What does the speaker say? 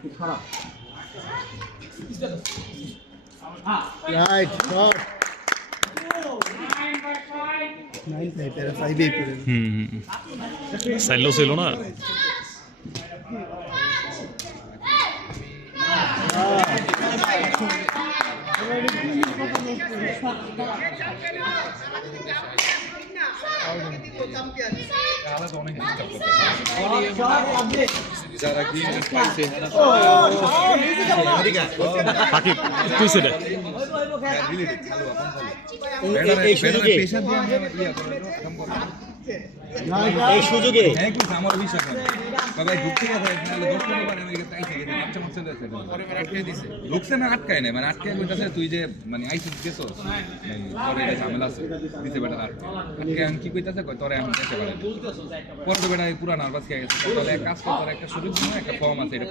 Right, shot. 9 है तेरा 5 ही पूरे সাইলো ছিল না সাকিব তুই সেটা এই সুযোগে আমার বিশ্বাস সবাই ঢুকতে ঢুকছে না আটকায় নাই মানে আটকায় কইতাছে তুই যে মানে আইসিস গেছো তোর এটা ঝামেলা আছে দিতে বেটা আটকে আমি কি কইতাছে কই তোরে এখন যেতে পারে পরে তো বেটা পুরা নার্ভাস খেয়ে গেছে তাহলে কাজ করতে একটা সুযোগ একটা ফর্ম আছে এটা